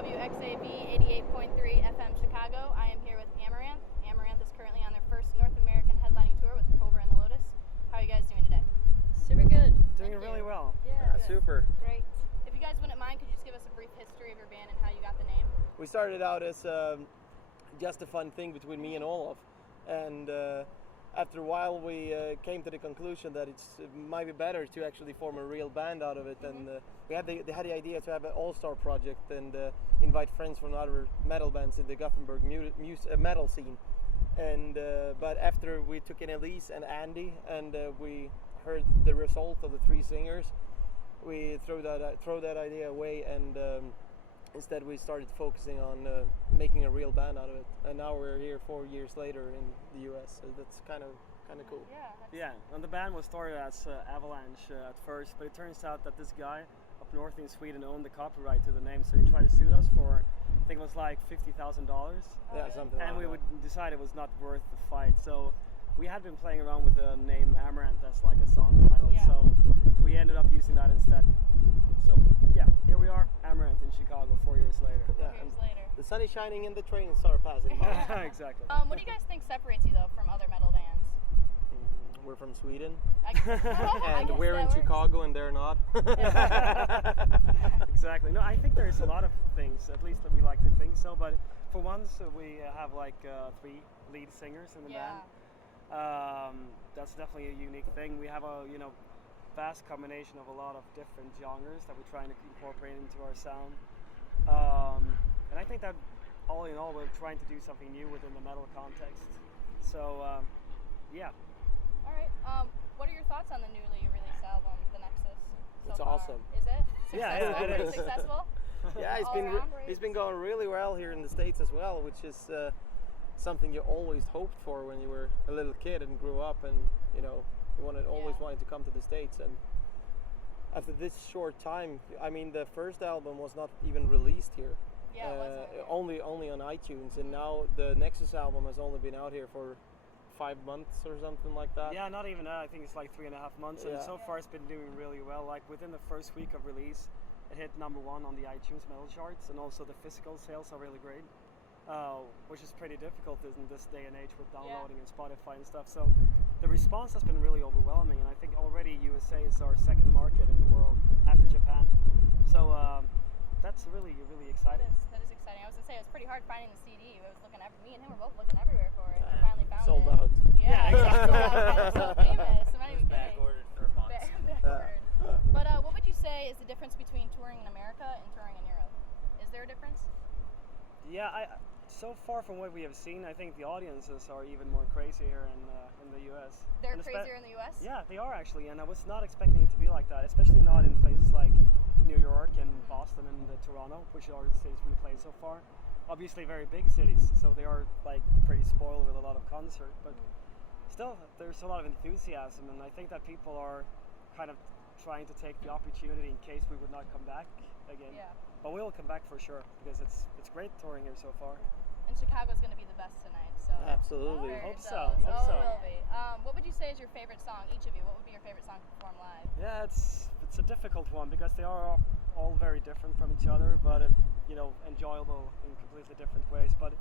WXAV 88.3 FM Chicago. I am here with Amaranthe. Amaranthe is currently on their first North American headlining tour with Cobra and the Lotus. How are you guys doing today? Super good. Doing it really well. Yeah, super. Great. If you guys wouldn't mind, could you just give us a brief history of your band and how you got the name? We started out as just a fun thing between me and Olaf, and after a while we came to the conclusion that it might be better to actually form a real band out of it. And we had the idea to have an all-star project and invite friends from other metal bands in the Gothenburg metal scene. And but after we took in Elise and Andy and we heard the result of the three singers, we throw that idea away, and instead we started focusing on making a real band out of it. And now we're here 4 years later in the US, so that's kind of cool. Yeah, and the band was started as Avalanche at first, but it turns out that this guy up north in Sweden owned the copyright to the name, so he tried to sue us for, I think it was like $50,000. Yeah, something. And like we that. would decide it was not worth the fight. So we had been playing around with the name Amaranthe as like a song title. Yeah. So we ended up using that instead. So yeah, here we are, Amaranthe in Chicago 4 years later. Yeah, 4 years later. the sun is shining and the trains are passing by. Exactly. What do you guys think separates you though from other metal bands? We're from Sweden, I and guess we're that in works. Chicago and they're not. Exactly. No, I think there's a lot of things, at least that we like to think so. But for once, we have like 3 lead singers in the band. That's definitely a unique thing. We have a vast combination of a lot of different genres that we're trying to incorporate into our sound. And I think that all in all, we're trying to do something new within the metal context. So yeah. All right. What are your thoughts on the newly released album, The Nexus? So It's far? awesome. Is it? Yeah, Successful? it Pretty is. Successful? Yeah, it's been going really well here in the States as well, which is something you always hoped for when you were a little kid and grew up, and you always wanted to come to the States. And after this short time, I mean, the first album was not even released here. Yeah, it only wasn't. on iTunes, and now the Nexus album has only been out here for 5 months or something like that. Yeah, not even that. I think it's like 3.5 months, and so far it's been doing really well. Like within the first week of release, it hit #1 on the iTunes metal charts, and also the physical sales are really great, which is pretty difficult in this day and age with downloading and Spotify and stuff. So the response has been really overwhelming, and I think already USA is our second market in the world after Japan. So that's really exciting. That is exciting. I was gonna say it was pretty hard finding the CD. I was looking me and him were both looking everywhere for it. We finally found Sold it. out. Yeah, exactly. It's so famous. I'm not even Back kidding. ordered for months. Back ordered. But what would you say is the difference between touring in America and touring in Europe? Is there a difference? Yeah, so far from what we have seen, I think the audiences are even more crazy here in the US. They're And crazier in the US? Yeah, they are actually, and I was not expecting it to be like that, especially not in places like New York and Boston and Toronto, which are the cities we played so far. Obviously very big cities, so they are like pretty spoiled with a lot of concert, but still there's a lot of enthusiasm, and I think that people are kind of trying to take the opportunity in case we would not come back again. Yeah. But we will come back for sure, because it's great touring here so far. And Chicago's going to be the best tonight, so. Absolutely. Very Hope jealous. so, hope so. It will be. What would you say is your favorite song, each of you? What would be your favorite song to perform live? Yeah, it's a difficult one because they are all very different from each other, but enjoyable in completely different ways. But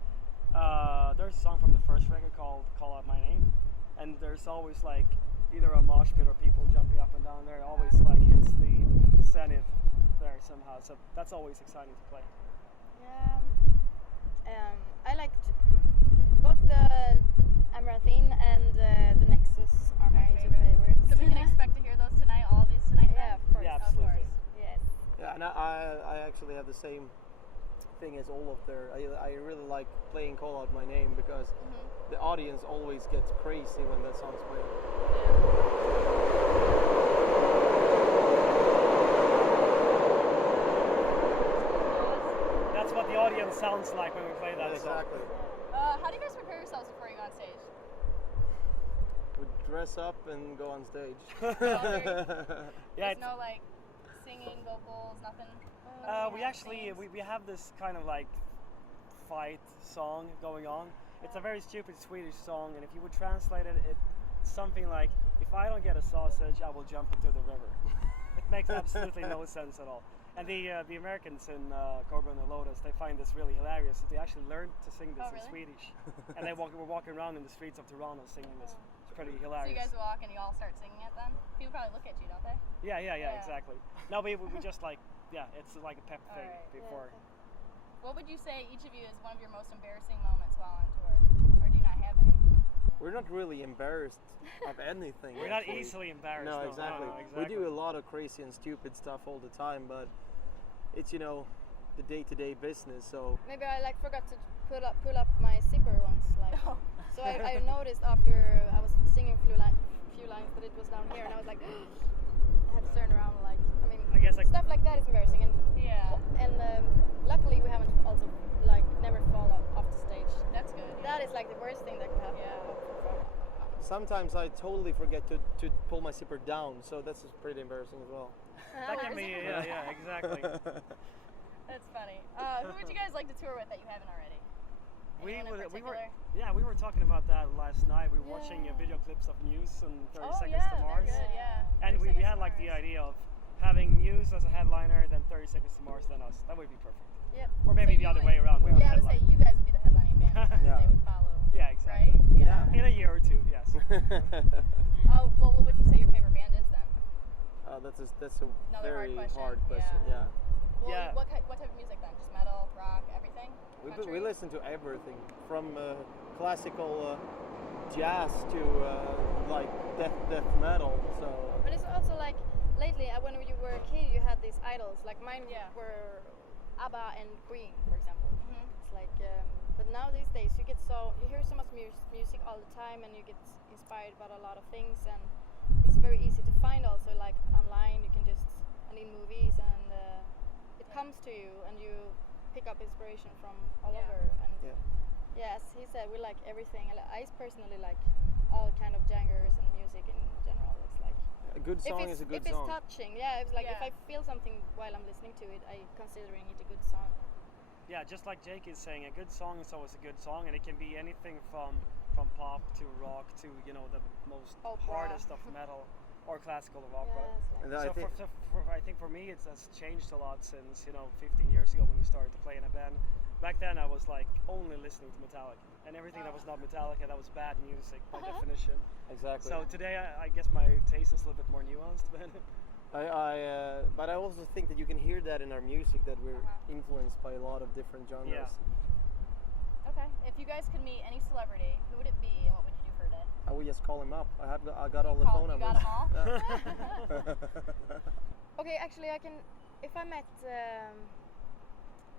there's a song from the first record called "Call Out My Name," and there's always like either a mosh pit or people jumping up and down there. It always like hits the zenith there somehow. So that's always exciting to play. Yeah. I liked both the Amaranthe and the Nexus are my two favorites. So we can expect to hear those tonight, all these tonight? Yeah, then? of course. Yeah, Of absolutely. course. Yes. Yeah, and I actually have the same thing as Olaf there. I really like playing Call Out My Name because the audience always gets crazy when that song's played. That's what the audience sounds like when we play that song. Exactly. How do you guys prepare yourselves before you go on stage? We dress up and go on stage. Yeah, There's no like singing, vocals, nothing? we actually we have this kind of like fight song going on. It's a very stupid Swedish song, and if you would translate it, it's something like, "If I don't get a sausage, I will jump into the river." It makes absolutely no sense at all. And the Americans in Cobra and the Lotus, they find this really hilarious. They actually learned to sing this Oh, in really? Swedish, and were walking around in the streets of Toronto singing this. It's pretty So hilarious. you guys walk and you all start singing it then? People probably look at you, don't they? Yeah, Yeah. exactly. No, we just like, it's like a pep thing Alright. before. What would you say each of you is one of your most embarrassing moments while on tour? Or do you not have any? We're not really embarrassed of anything. We're not actually. easily embarrassed. No, exactly. exactly. We do a lot of crazy and stupid stuff all the time, but it's the day-to-day business. So Maybe I like forgot to pull up my zipper once, like. Oh. So I noticed after I was singing few lines that it was down here, and I was like, I had to turn around, like. I mean, I guess, like- stuff like that is embarrassing, and Yeah. luckily we haven't also like never fall off the stage. That's good. That is like the worst thing that could happen. Yeah. sometimes I totally forget to pull my zipper down, so that's pretty embarrassing as well. That can be, yeah, exactly. That's funny. Who would you guys like to tour with that you haven't already? Anyone in we were particular? we were talking about that last night. We were watching Yeah. video clips of Muse and 30 Oh Seconds yeah, to Mars. they're good. Yeah. And 30 we Seconds had to like the Mars. idea of having Muse as a headliner, then 30 Seconds to Mars, then us. That would be perfect. Yep. Or maybe So the you other would- way around. We would Yeah, I would say headline. you guys would be the headlining band, and Yeah. they would follow. Yeah, exactly. Right? Yeah. In a year or two, yes. Oh, well, what would you say your favorite band is then? That's a Another very hard question. hard question. Yeah. Yeah. Well, Yeah. what type of music then? Just metal, rock, everything? We Country? listen to everything from classical jazz to like death metal. So But it's also like lately, when you were a kid, you had these idols. Like mine Yeah. were ABBA and Queen, for example. Mhm. It's like, but now these days you hear so much music all the time, and you get inspired about a lot of things, and it's very easy to find also like online. You can just and in movies, and it comes to you, and you pick up inspiration from all Yeah. over. And yeah. as he said, we like everything. I personally like all kind of genres and music in general. It's like. A good song if it's, is a good if song. it's touching, yeah, it's like if Yeah. I feel something while I'm listening to it, I considering it a good song. Yeah, just like Jake is saying, a good song is always a good song, and it can be anything from pop to rock to the most Opera. hardest of metal or classical or opera. Yeah, it's like, And So I think I think for me, has changed a lot since 15 years ago when you started to play in a band. Back then, I was like only listening to Metallica, and everything that was not Metallica, that was bad music by definition. exactly. So today, I guess my taste is a little bit more nuanced, but I also think that you can hear that in our music that we're influenced by a lot of different genres. Yeah. Okay. If you guys could meet any celebrity, who would it be, and what would you do for a day? I would just call him up. I got all the Call- phone you numbers. got 'em all? okay, actually, I can. If I met,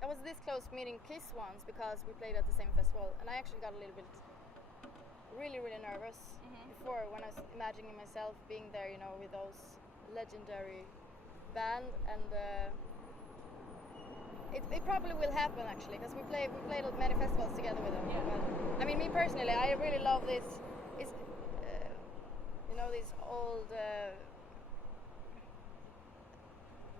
I was this close meeting Kiss once because we played at the same festival, and I actually got a little bit, really nervous before when I was imagining myself being there, with those legendary band, and it probably will happen actually because we played many festivals together with them. Yeah. But, I mean, me personally, I really love this. Is these old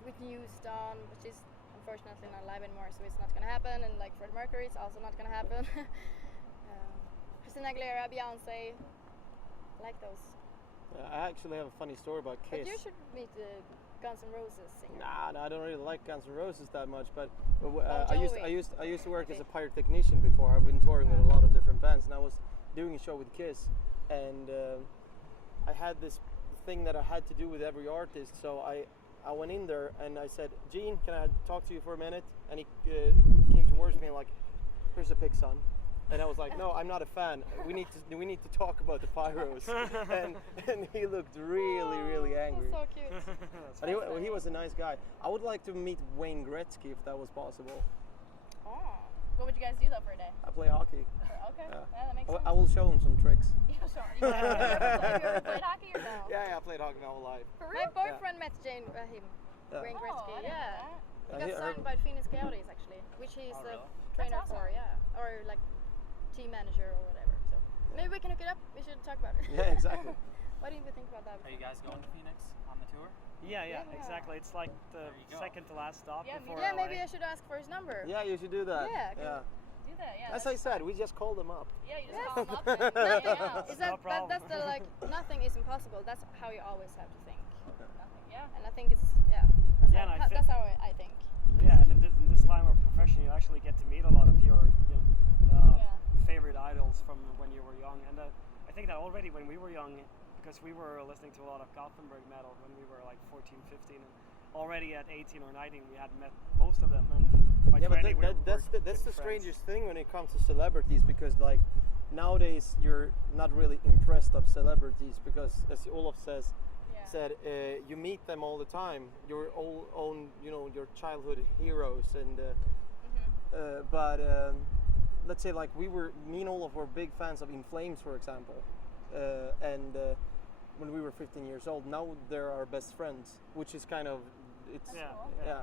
Whitney Houston, which is unfortunately not alive anymore, so it's not gonna happen. And like Freddie Mercury, it's also not gonna happen. Christina Aguilera, Beyonce, I like those. I actually have a funny story about Kiss. But you should meet the Guns N' Roses singer. Nah, I don't really like Guns N' Roses that much. But Bon I Jovi. used to work as a pyrotechnician before. I've been touring with a lot of different bands, and I was doing a show with Kiss, and I had this thing that I had to do with every artist. So I went in there and I said, Gene, can I talk to you for a minute? And he came towards me like, here's a pic, son. And I was like, no, I'm not a fan. We need to talk about the pyros. and he looked really angry. That's so cute. But he was a nice guy. I would like to meet Wayne Gretzky if that was possible. Oh. What would you guys do though for a day? I play hockey. Okay. Yeah. Yeah, that makes sense. I will show him some tricks. Yeah, sure. You ever played hockey or no? Yeah, I played hockey my whole life. For My real? boyfriend met him, Yeah. Wayne Oh, Gretzky. I didn't know Yeah. that. He got signed by Phoenix Coyotes actually, which he's Oh, the really? trainer That's awesome. for, yeah, or like team manager or whatever. So maybe we can hook it up. We should talk about it. Yeah, exactly. What didn't we think about that? Are you guys going to Phoenix on the tour? Yeah, Yeah. exactly. It's like the There you go. second to last stop Yeah, before Yeah, LA. maybe I should ask for his number. Yeah, you should do that. Yeah, yeah. Do that, yeah. As I said, we just called him up. Yeah, you just Yes. call them up and anything else. Is that, No problem. that's the like nothing is impossible. That's how you always have to think. Nothing. Yeah. And I think it's that's Yeah, and I thi- that's how I think. Yeah, and in this line of profession, you actually get to meet a lot of your favorite idols from when you were young. And I think that already when we were young, because we were listening to a lot of Gothenburg metal when we were like 14, 15, and already at 18 or 19 we had met most of them. And by Yeah, but 20 we that's were the good friends. strangest thing when it comes to celebrities, because like nowadays you're not really impressed of celebrities because, as Olof says, said you meet them all the time, your own your childhood heroes, and but let's say like me and Olof were big fans of In Flames, for example, and when we were 15 years old. Now they're our best friends, which is kind of That's Yeah, cool. yeah.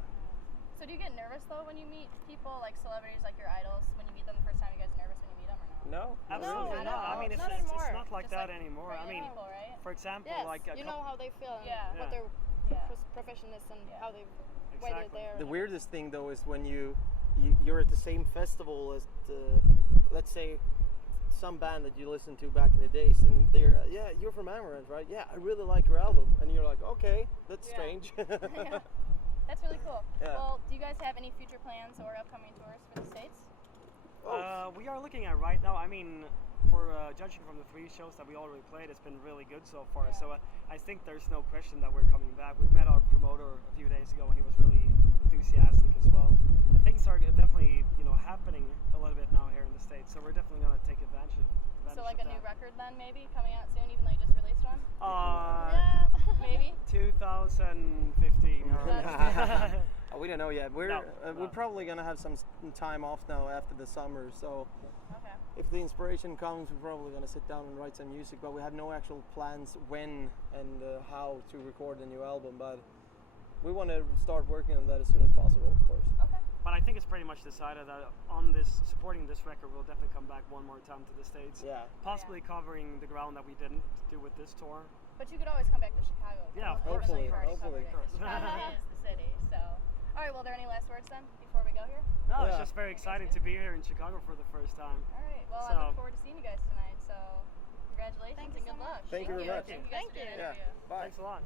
So do you get nervous though when you meet people like celebrities, like your idols? When you meet them the first time, you guys nervous when you meet them or no? no, Absolutely No, not. I no, mean, it's not it's anymore. not like Just that like anymore. I regular mean, people, right? for example, Yes, like you know how they feel and Yeah. what their Yeah. profession is and Yeah. how they why they're Exactly. there. The and weirdest thing though is when you're at the same festival as let's say some band that you listened to back in the days, and they're you're from Amaranthe, right? Yeah, I really like your album, and you're like, okay, that's Yeah. strange. Yeah. That's really cool. Yeah. Well, do you guys have any future plans or upcoming tours for the States? We are looking at right now. I mean, for judging from the 3 shows that we already played, it's been really good so far. Yeah. So I think there's no question that we're coming back. We met our promoter a few days ago, and he was really enthusiastic as well. And things are definitely happening a little bit now here in the States. So we're definitely gonna take advantage So like of a new that. record then maybe coming out soon, even though you just released one? Yeah, Maybe. 2015. We don't know yet. We're No, we're no. probably gonna have some time off now after the summer. So Okay. if the inspiration comes, we're probably gonna sit down and write some music. But we have no actual plans when and how to record a new album. But we want to start working on that as soon as possible, of course. Okay. But I think it's pretty much decided that supporting this record, we'll definitely come back one more time to the States. Yeah. Possibly covering the ground that we didn't do with this tour. But you could always come back to Chicago. Yeah, of even course. though you've already Hopefully. covered it, 'cause Chicago is the city. So, all right. Well, are there any last words then before we go here? No, it's Yeah. just very exciting to be here in Chicago for the first time. All right. Well, I So- look forward to seeing you guys tonight. So, congratulations Thank you and so good luck. much. Thank you very much. Thank you guys Thank for doing you. the Yeah. interview. Bye. Thanks a lot.